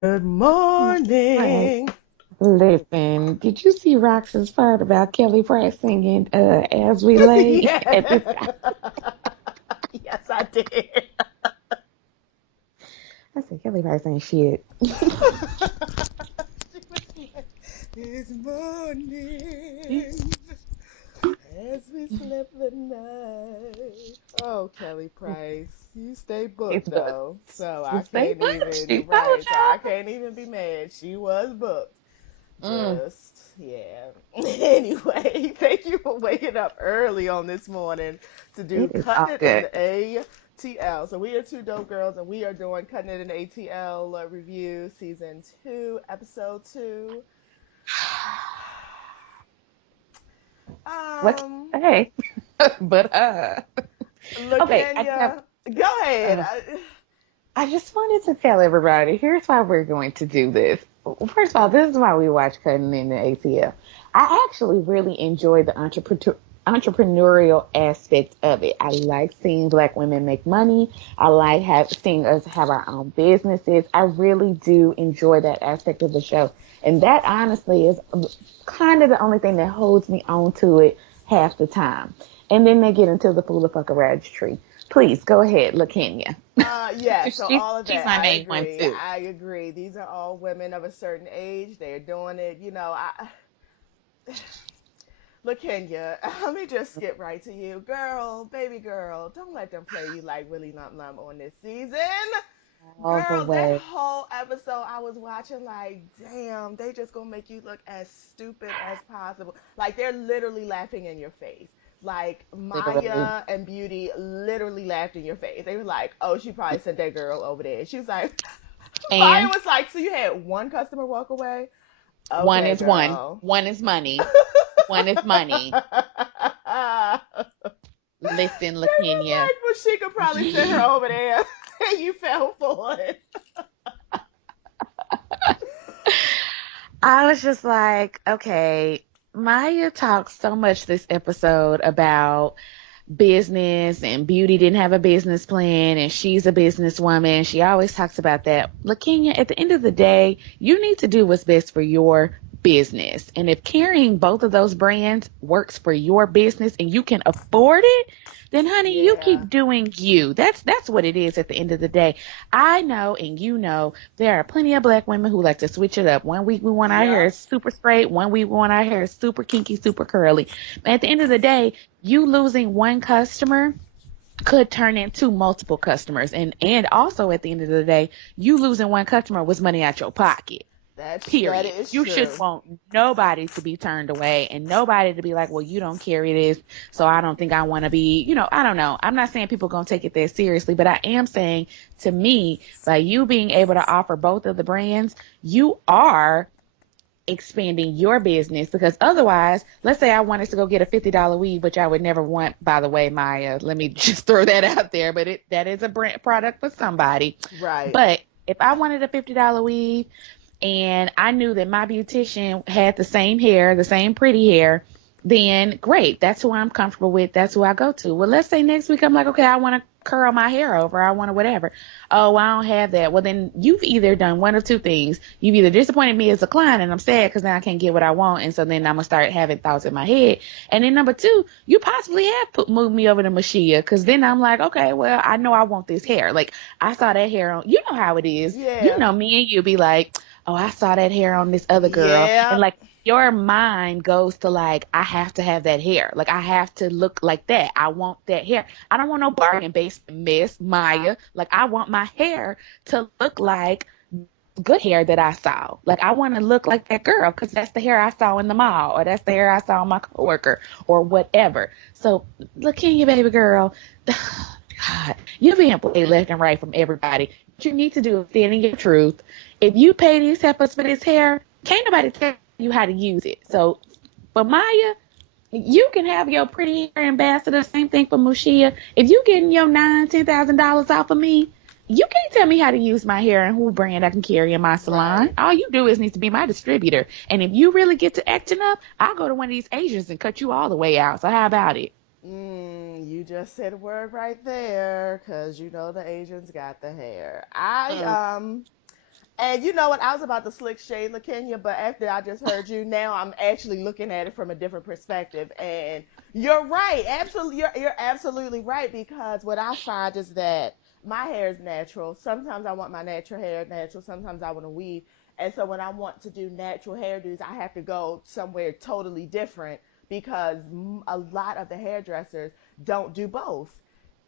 Good Right. morning. Listen, did you see Rox's part about Kelly Price singing As We Lay at this Yeah. Yes, I did. I said Kelly Price ain't shit. She was like, this morning as we slept the night. Oh, Kelly Price, you stay It's booked but though, so I stay can't booked. even. She You're told right, so I y'all. can't even be mad. She was booked. Mm, Just yeah. Anyway, thank you for waking up early on this morning to do it is cutting all it in good. the ATL. So we are two dope girls, and we are doing cutting it in the ATL review season 2, episode 2. What Um, can I say? But okay, I have Lakenya, go ahead. uh I just wanted to tell everybody, here's why we're going to do this. First of all, this is why we watch Cutting in the ATL. I actually really enjoy the entrepreneurial aspect of it. I like seeing black women make money. I like seeing us have our own businesses. I really do enjoy that aspect of the show. And that honestly is kind of the only thing that holds me on to it half the time. And then they get into the fool the fuck around tree. Please go ahead, LaKenya. Yeah, so she's all of she's that, my I main one agree. too. I agree. These are all women of a certain age. They're doing it. Look, Kenya, let me just get right to you. Girl, baby girl, don't let them play you like Willie Lump Lump on this season. All the Girl, that way. whole episode I was watching, like, damn, they just gonna make you look as stupid as possible. Like, they're literally laughing in your face. Like, Literally. Maya and Beauty literally laughed in your face. They were like, oh, she probably sent that girl over there. She was like, Maya And was like, so you had one customer walk away? one Okay, is one. girl. One is money. One is money. Listen, They was LaKenya. like, well, she could probably send her over there. And you fell for it. I was just like, okay, Maya talks so much this episode about business and Beauty didn't have a business plan and she's a businesswoman. She always talks about that. LaKenya, at the end of the day, you need to do what's best for your business. And if carrying both of those brands works for your business and you can afford it, then honey, you Yeah. keep doing you. That's what it is at the end of the day. I know and you know there are plenty of black women who like to switch it up. One week we want our hair Yep. super straight, one week we want our hair super kinky, super curly. At the end of the day, you losing one customer could turn into multiple customers. And also at the end of the day, you losing one customer was money out your pocket. That Period. is You should true. want nobody to be turned away and nobody to be like, well, you don't carry this, so I don't think I want to be, I don't know. I'm not saying people going to take it that seriously, but I am saying to me, by you being able to offer both of the brands, you are expanding your business because otherwise, let's say I wanted to go get a $50 weave, which I would never want, by the way, Maya. Let me just throw that out there, but that is a brand product for somebody. Right. But if I wanted a $50 weave and I knew that my beautician had the same hair, the same pretty hair, then great. That's who I'm comfortable with. That's who I go to. Well, let's say next week I'm like, okay, I want to curl my hair over. I want to whatever. Oh, I don't have that. Well, then you've either done one of two things. You've either disappointed me as a client and I'm sad because now I can't get what I want. And so then I'm going to start having thoughts in my head. And then number two, you possibly have moved me over to Mashia because then I'm like, okay, well, I know I want this hair. Like I saw that hair on, you know how it is. You Yeah. know, me and you be like, oh, I saw that hair on this other girl. And Yeah. like your mind goes to like, I have to have that hair. Like I have to look like that. I want that hair. I don't want no bargain basement Miss Maya. Like I want my hair to look like good hair that I saw. Like I want to look like that girl because that's the hair I saw in the mall or that's the hair I saw on my coworker or whatever. So look in you, baby girl. God, you're being played left and right from everybody. What you need to do is stand in your truth. If you pay these heifers for this hair, can't nobody tell you how to use it. So for Maya, you can have your pretty hair ambassador. Same thing for Mushia. If you getting your $9,000, $10,000 off of me, you can't tell me how to use my hair and who brand I can carry in my salon. Right. All you do is need to be my distributor. And if you really get to acting up, I'll go to one of these Asians and cut you all the way out. So how about it? You just said a word right there, cause you know the Asians got the hair. Mm. And you know what? I was about to slick shade LaKenya, but after I just heard you, now I'm actually looking at it from a different perspective. And you're right. Absolutely, you're absolutely right, because what I find is that my hair is natural. Sometimes I want my natural hair natural. Sometimes I want to weave. And so when I want to do natural hairdos, I have to go somewhere totally different because a lot of the hairdressers don't do both.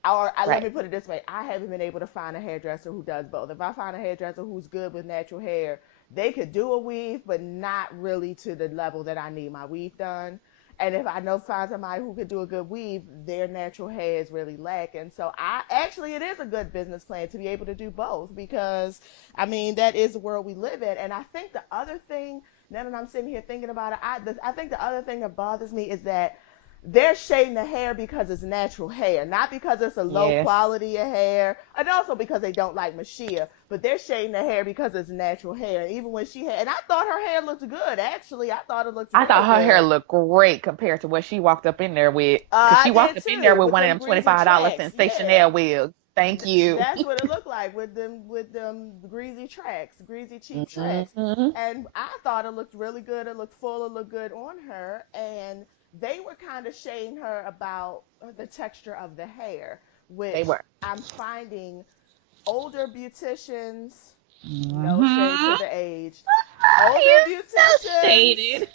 Or let Right. me put it this way: I haven't been able to find a hairdresser who does both. If I find a hairdresser who's good with natural hair, they could do a weave, but not really to the level that I need my weave done. And if I know find somebody who could do a good weave, their natural hair is really lacking. So I actually, it is a good business plan to be able to do both, because I mean that is the world we live in. And I think the other thing, now that I'm sitting here thinking about it, I think the other thing that bothers me is that they're shading the hair because it's natural hair, not because it's a low Yes. quality of hair, and also because they don't like Mashia. But they're shading the hair because it's natural hair. And even when she had, and I thought her hair looked good. Actually, I thought it looked I real thought her hair good. looked great compared to what she walked up in there with. Because she I walked did up in there too, with with one of them them greasy $25 tracks. Yeah, sensational wigs. Thank you. that's what it looked like with them greasy tracks, greasy cheap tracks. Hmm. And I thought it looked really good. It looked full. It looked good on her. And they were kind of shading her about the texture of the hair, They which were. I'm finding older beauticians, no shade Hmm. to the aged, older You're so beauticians, shaded.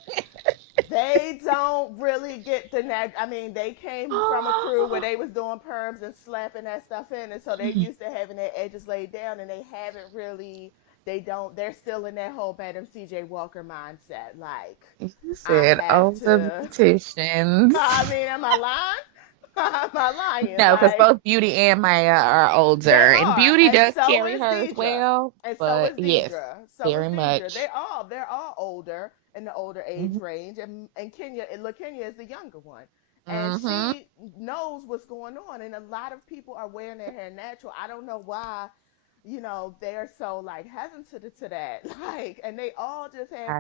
they don't really get the I mean, they came from a crew where Oh. they was doing perms and slapping that stuff in, and so they're used to having their edges laid down, and they haven't really. They don't. They're still in that whole Madam C.J. Walker mindset. Like, You I said have older to. beauticians. I mean, am I lying? Am I lying? No, because Like, both Beauty and Maya are they older, and are, Beauty and does so carry is hers Deidre, well. and so But is yes, Deidre, so is very Deidre. much. They're all older in the older age Hmm. range, and Kenya and LaKenya is the younger one, and Hmm. she knows what's going on, and a lot of people are wearing their hair natural. I don't know why, they're so like hesitant to that, like, and they all just have.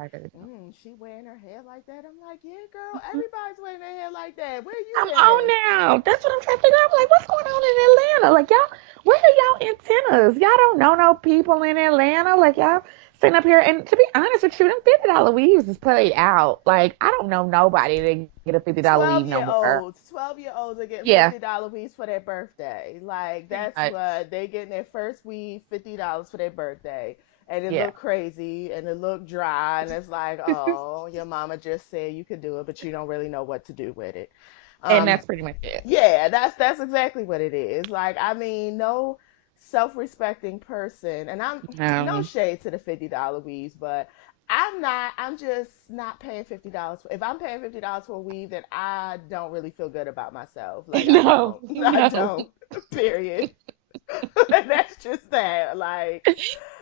She wearing her hair like that. I'm like, yeah, girl, everybody's wearing their hair like that. Where Come you on been? now. That's what I'm trying to figure out. I'm like, what's going on in Atlanta? Like, y'all, where are y'all antennas? Y'all don't know no people in Atlanta. Like, y'all sitting up here. And to be honest with you, them $50 weaves is played out. Like, I don't know nobody that get a $50 weave 12 no year more. olds 12-year olds are getting Yeah, $50 weaves for their birthday. Like, pretty that's much. what they getting, their first weave, $50 for their birthday. And it Yeah. looked crazy and it looked dry, and it's like, oh, your mama just said you could do it, but you don't really know what to do with it. And um that's pretty much it. yeah, that's exactly what it is. Like, I mean, no self-respecting person, and I'm no No. shade to the $50 weaves, but I'm just not paying $50 for. If I'm paying $50 for a weave, then I don't really feel good about myself. Like, I No, don't. I no. don't. Period. That's just that. Like,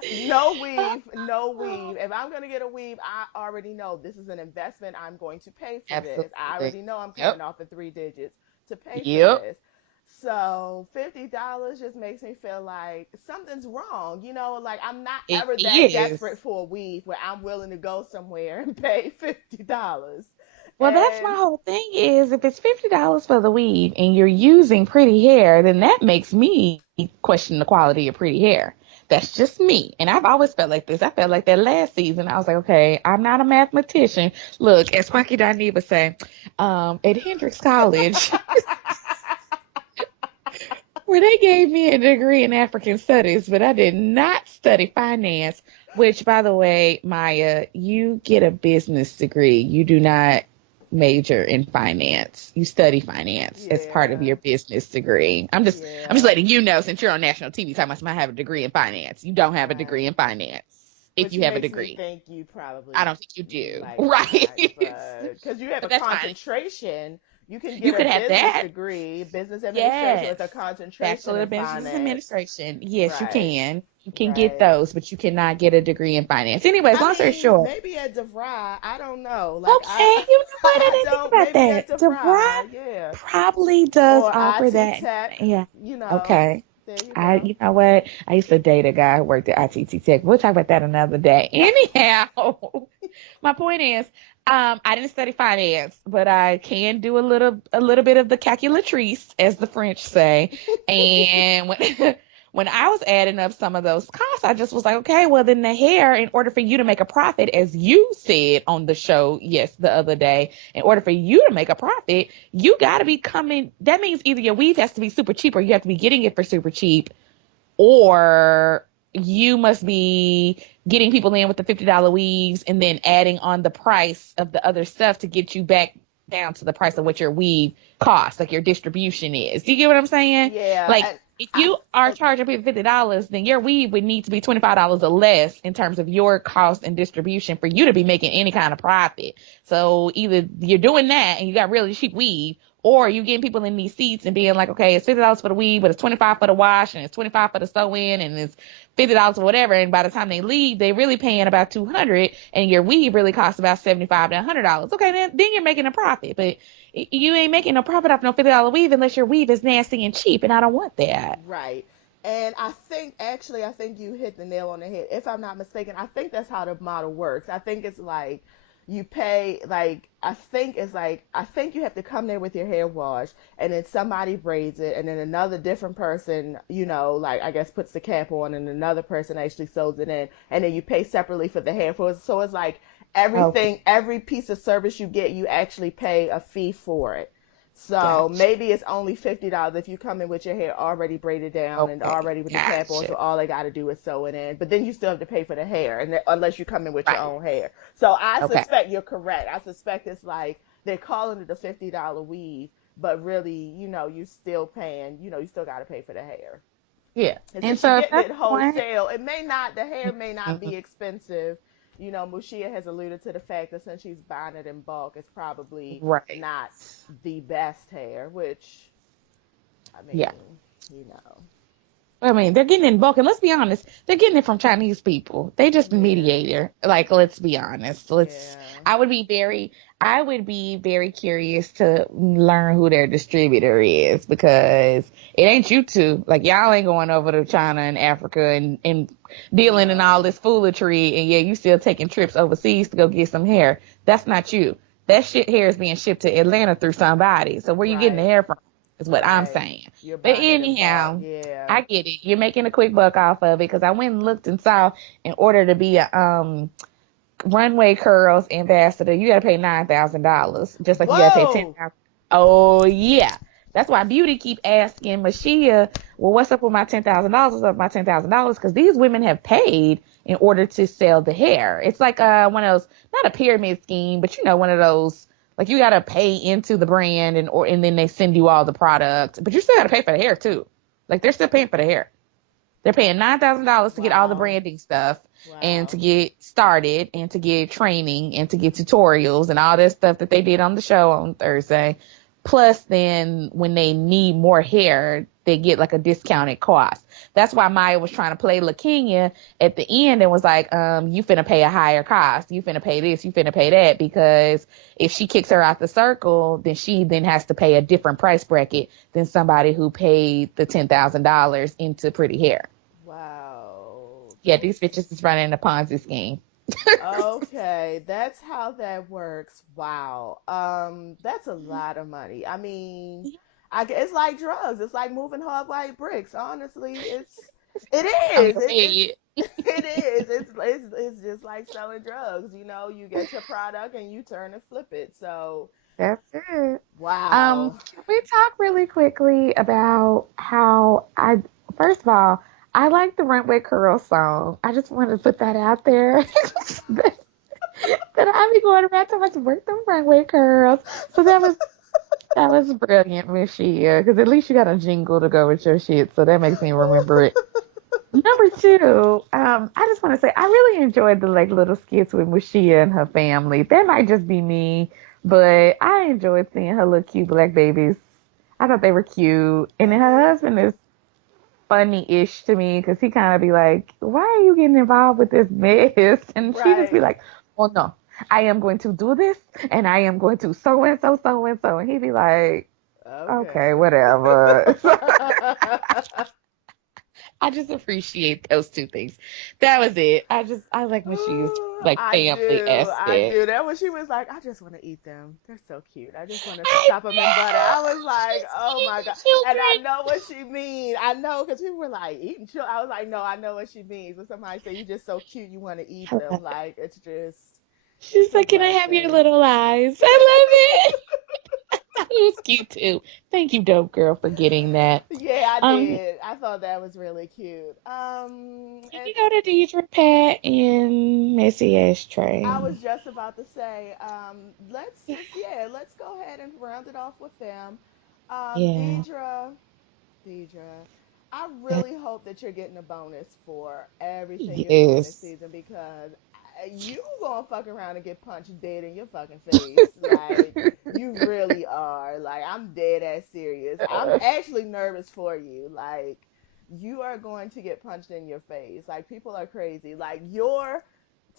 no weave, no weave. If I'm gonna get a weave, I already know this is an investment. I'm going to pay for this. I Absolutely. already know I'm Yep. coming off of 3 digits to pay for Yep. this. So $50 just makes me feel like something's wrong. Like, I'm not It ever that desperate is. for a weave where I'm willing to go somewhere and pay $50. Well, that's my And whole thing is if it's $50 for the weave and you're using pretty hair, then that makes me question the quality of pretty hair. That's just me. And I've always felt like this. I felt like that last season. I was like, okay, I'm not a mathematician. Look, as Spunky Diney would say, at Hendrix College, where they gave me a degree in African studies, but I did not study finance, which, by the way, Maya, you get a business degree. You do not major in finance. You study finance as part of yeah, your business degree. I'm just yeah, letting you know, since you're on national TV talking about I have a degree in finance. You don't have a degree right. in finance if Which you have a makes me degree. think you I probably don't think you do. might not, Right. but because you have a But that's fine. concentration, you can You get a could have business that. degree, business administration Yes. with a concentration Bachelor in of Business finance. Administration. Yes, you Right, can. You can get right. those, but you cannot get a degree in finance. Anyways, I long story mean, short. maybe at DeVry, I don't know. Like, Okay, you know what? I I didn't think don't. about Maybe at that. DeVry DeVry, yeah, probably does or offer IT that. Tech. Yeah. Okay. There you I, go. you know what? I used to date a guy who worked at ITT Tech. We'll talk about that another day. Anyhow, my point is, I didn't study finance, but I can do a little bit of the calculatrice, as the French say. And when, when I was adding up some of those costs, I just was like, okay, well then the hair, in order for you to make a profit, as you said on the show, yes, the other day, in order for you to make a profit, you got to be coming. That means either your weave has to be super cheap, or you have to be getting it for super cheap, or you must be getting people in with the $50 weaves and then adding on the price of the other stuff to get you back down to the price of what your weave costs, like your distribution is. Do you get what I'm saying? Yeah, Like and if I you are charging people $50, then your weave would need to be $25 or less in terms of your cost and distribution for you to be making any kind of profit. So either you're doing that and you got really cheap weave, or you getting people in these seats and being like, okay, it's $50 for the weave, but it's 25 for the wash, and it's 25 for the sew in, and it's $50 or whatever. And by the time they leave, they really paying about 200, and your weave really costs about 75 to $100. Okay, then you're making a profit, but you ain't making no profit off no $50 weave unless your weave is nasty and cheap, and I don't want that. right. And I think actually, I think you hit the nail on the head. If I'm not mistaken, I think that's how the model works. I think it's like you pay, like, I think you have to come there with your hair wash, and then somebody braids it, and then another different person, like, I guess puts the cap on, and another person actually sews it in, and then you pay separately for the hair. So it's like Okay, everything, every piece of service you get, you actually pay a fee for it. So gotcha. maybe it's only $50 if you come in with your hair already braided down and Okay, already with the cap on. gotcha. So all they got to do is sew it in. But then you still have to pay for the hair, and unless you come in with your Right. own hair. So I Okay. suspect you're correct. I suspect it's like they're calling it a $50 weave, but really, you still paying. You still got to pay for the hair. Yeah. And And since you're so at getting that it point, wholesale, the hair may not mhm, be expensive. Mushia has alluded to the fact that since she's buying it in bulk, it's probably right. not the best hair, which, I Yeah. mean, you know. I mean, they're getting it in bulk, and let's be honest, they're getting it from Chinese people. They just a Yeah, mediator. Like, let's be honest. yeah. I would be very curious to learn who their distributor is, because it ain't you two. Like, y'all ain't going over to China and Africa and dealing in all No, this foolery, and yeah, you still taking trips overseas to go get some hair. That's not you. That shit hair is being shipped to Atlanta through somebody. So where you getting the right, hair from? Is what I'm right. saying. You're But buying it in bulk. anyhow, Yeah. I get it. You're making a quick buck off of it, because I went and looked and saw, in order to be a runway curls ambassador, you got to pay $9,000, just like you got to pay Whoa! 10,000. Oh yeah, that's why Beauty keep asking Mashia, well, what's up with my $10,000? What's up with my $10,000? Because these women have paid in order to sell the hair. It's like one of those, not a pyramid scheme, but one of those, like, you got to pay into the brand, and then they send you all the product, but you still got to pay for the hair too. Like, they're still paying for the hair. They're paying $9,000 to get all the Wow. branding stuff, and to Wow. get started, and to get training, and to get tutorials and all that stuff that they did on the show on Thursday. Plus, then when they need more hair, they get like a discounted cost. That's why Maya was trying to play LaKenya at the end and was like, you finna pay a higher cost. You finna pay this, you finna pay that, because if she kicks her out the circle, then she then has to pay a different price bracket than somebody who paid the $10,000 into pretty hair. Wow. Yeah, these bitches is running a Ponzi scheme. Okay, that's how that works. Wow. That's a lot of money. I mean, it's like drugs. It's like moving hard white bricks. Honestly, it I'm is. It's afraid. it is. It's just like selling drugs. You get your product and you turn and flip it. So, That's it. wow. Can we talk really quickly about how first of all, I like the Runway Curl song. I just wanted to put that out there. that, that I be going around talking about to work them runway curls. So that was brilliant, Miss Shia, because at least you got a jingle to go with your shit. So that makes me remember it. Number two, I just want to say I really enjoyed the like little skits with Mushia and her family. That might just be me, but I enjoyed seeing her little cute black babies. I thought they were cute, and then her Mhm. husband is funny-ish to me, because he kind of be like, "Why are you getting involved with this mess?" And she just be Right. like, "Well, no, I am going to do this, and I am going to so and so, so and so," and he'd be like, "Okay, Okay. whatever." I just appreciate those two things. That was it. I like when she used like family I aspect. do. That when she was like, I just want to eat them. They're so cute. I just want to I stop them in butter. I was know like, she's oh eating my the god. And I children. know what she means. I know because people were like eating children. I was like, no, I know what she means. When somebody say you just so cute, you want to eat I them. love it. Like She's it's a like, "Can I have your blessing. little eyes?" I love it. It was cute too. Thank you, dope girl, for getting that. Yeah, I Um, did. I thought that was really cute. can And you go to Deidre, Pat, and Messy I Ashtray? was just about to say, let's go ahead and round it off with them. Yeah. Deidre, I really hope that you're getting a bonus for everything you're doing this Yes. season because you gonna fuck around and get punched dead in your fucking face. Like you really are. Like I'm dead ass serious. I'm actually nervous for you. Like you are going to get punched in your face. Like people are crazy. Like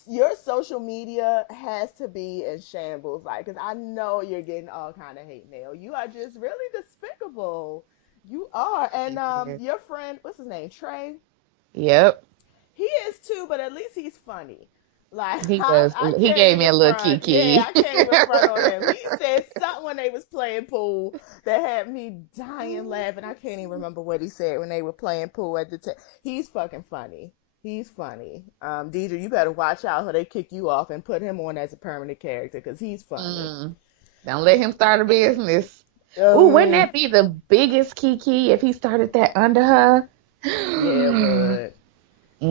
your social media has to be in shambles, like, because I know you're getting all kind of hate mail. You are just really despicable. You are, and Yes. your friend, what's his name, Trey? Yep. He is too, but at least he's funny. Like He I, was. I He can't gave me even a little front. Yeah, kiki. I can't even front on him. He said something when they was playing pool that had me dying laughing. I can't even remember what he said when they were playing pool at the. He's fucking funny. He's funny. Deidre, you better watch out how they kick you off and put him on as a permanent character because he's funny. Mm. Don't let him start a business. Ooh, wouldn't Um, that be the biggest kiki if he started that under her? yeah, it would.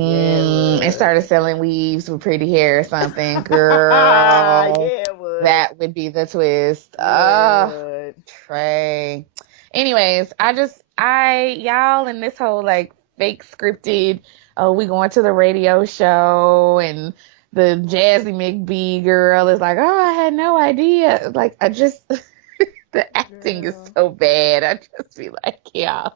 Yeah, it And would. started selling weaves with pretty hair or something. Yeah, Girl, it would. that would be the twist. Yeah, it Oh, would. Trey. Anyways, y'all and this whole like fake scripted, oh, we going to the radio show and the Jazzy McBee girl is like, oh, I had no idea. Like, the acting is Girl, so bad. I just be like, yeah.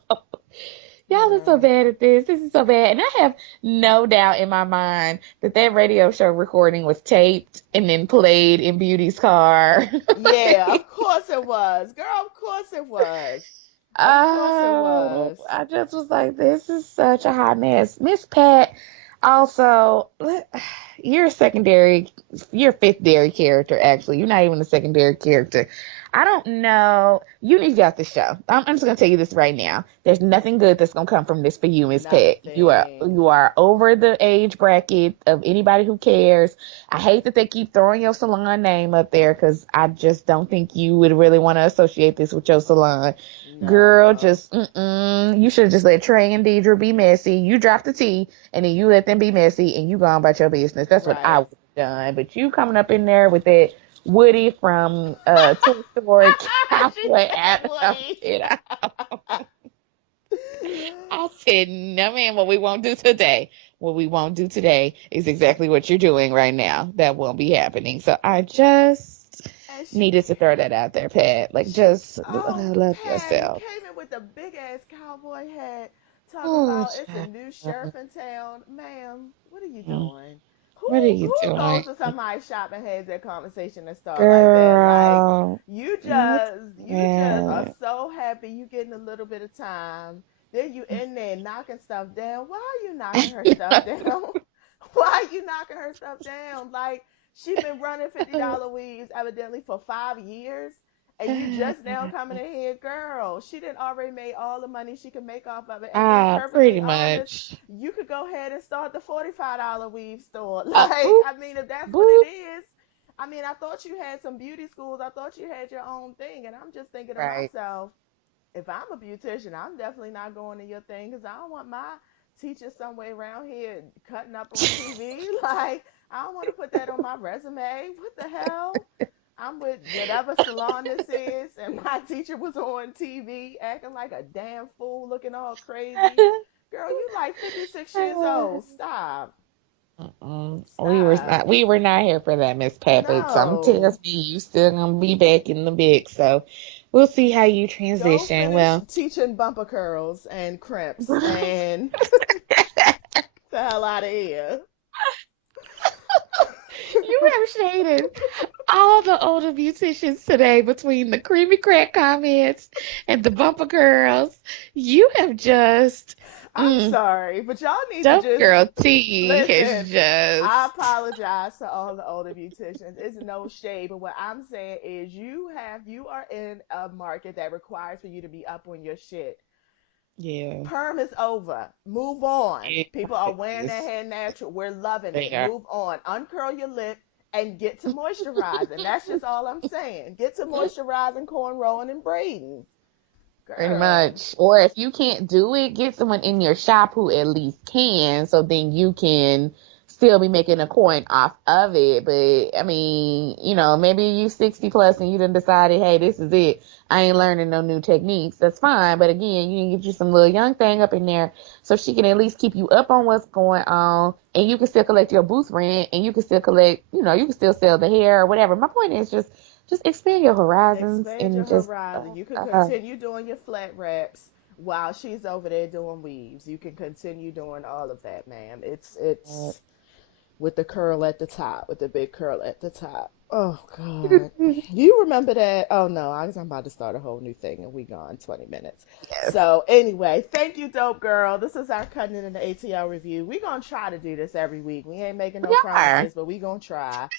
Y'all are so girl. bad at this. This is so bad. And I have no doubt in my mind that that radio show recording was taped and then played in Beauty's car. Yeah, of course it was. Girl, of course it was. Of course it Oh, was. I just was like, this is such a hot mess. Miss Pat, also, you're a secondary, you're a fifth dairy character, actually. You're not even a secondary character. I don't know. You need to get off the show. I'm just gonna tell you this right now. There's nothing good that's gonna come from this for you, Miss Pat. Nothing. You are over the age bracket of anybody who cares. I hate that they keep throwing your salon name up there because I just don't think you would really want to associate this with your salon. Girl, No. just you should have just let Trey and Deidre be messy. You drop the tea, and then you let them be messy, and you go on about your business. That's what I Right. would have done. But you coming up in there with that Woody from Toy Story She cowboy said hat Woody. outfit. I said, no, man. What we won't do today, what we won't do today is exactly what you're doing right now. That won't be happening. So I just And she needed to throw that out there, Pat. Like, She, just oh, love Pat, you yourself. came in with a big ass cowboy hat, talking Oh, about it's a child. new sheriff in town. Ma'am, what are you Mm. doing? What are you Who doing? goes to somebody's shop and has that conversation and start like that? Like Girl. Not you just are bad. so happy you getting a little bit of time. Then you in there knocking stuff down. Why are you knocking her stuff down? Why are you knocking her stuff down? Like she been running $50 weaves evidently for 5 years, and you just now coming in here, girl. She didn't already made all the money she could make off of it. And be perfectly Pretty honest, much. you could go ahead and start the $45 weave store. Like, Boop, I mean, if that's what it boop. is. I mean, I thought you had some beauty schools. I thought you had your own thing, and I'm just thinking to Right. myself, if I'm a beautician, I'm definitely not going to your thing because I don't want my teacher somewhere around here cutting up on TV. Like, I don't want to put that on my resume. What the hell? I'm with whatever salon this is, and my teacher was on TV acting like a damn fool, looking all crazy. Girl, you like 56 years old. Stop. Mm-mm. Stop. We were not here for that, Miss Pat, but something No. tells me you still gonna be back in the mix. So we'll see how you Go transition. finish Well, teaching bumper curls and crimps and the hell out of here. you have shaded all the older musicians today between the creamy crack comments and the bumper girls. You have just I'm sorry, but y'all need to Dope just girl T listen. has I just apologize to all the older beauticians. It's no shade, but what I'm saying is you are in a market that requires for you to be up on your shit. yeah. Perm is over. Move on. It People are wearing their is hair natural. We're loving it. there. Move on. Uncurl your lip and get to moisturizing. That's just all I'm saying. Get to moisturizing, cornrowing, and braiding. Pretty Girl. much. Or if you can't do it, get someone in your shop who at least can, so then you can still be making a coin off of it. But I mean, maybe you 60 plus and you done decided, hey, this is it. I ain't learning no new techniques. That's fine. But again, you can get you some little young thing up in there so she can at least keep you up on what's going on, and you can still collect your booth rent, and you can still collect, you can still sell the hair or whatever. My point is just expand your horizons Expand your and just horizon. You can continue doing your flat wraps while she's over there doing weaves. You can continue doing all of that, ma'am. It's with the curl at the top, with the big curl at the top. Oh God. You remember that? Oh no, I was I'm about to start a whole new thing and we gone 20 minutes. yes. So anyway, thank you, dope girl. This is our Cutting in the ATL review. We're gonna try to do this every week. We ain't making We no are. promises, but we gonna try.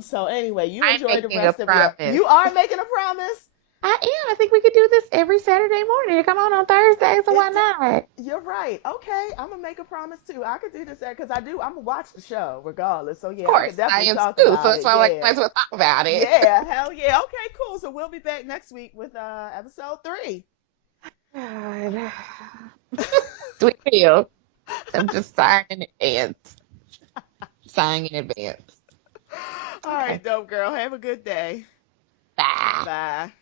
So anyway, you I'm enjoy the making a rest of your promise. you are making a promise? I am. I think we could do this every Saturday morning. Come on Thursday, so why It not? You're right. Okay, I'm gonna make a promise too. I could do this because I do. I'm gonna watch the show regardless. So Of yeah, I could course, I definitely am talk too. So about that's it. why I'm like, might Yeah, as well talk about it. yeah, hell yeah. Okay, cool. So we'll be back next week with episode 3. God. Sweet deal. I'm just sighing in advance. Sighing in advance. All Okay. right, dope girl. Have a good day. Bye. Bye.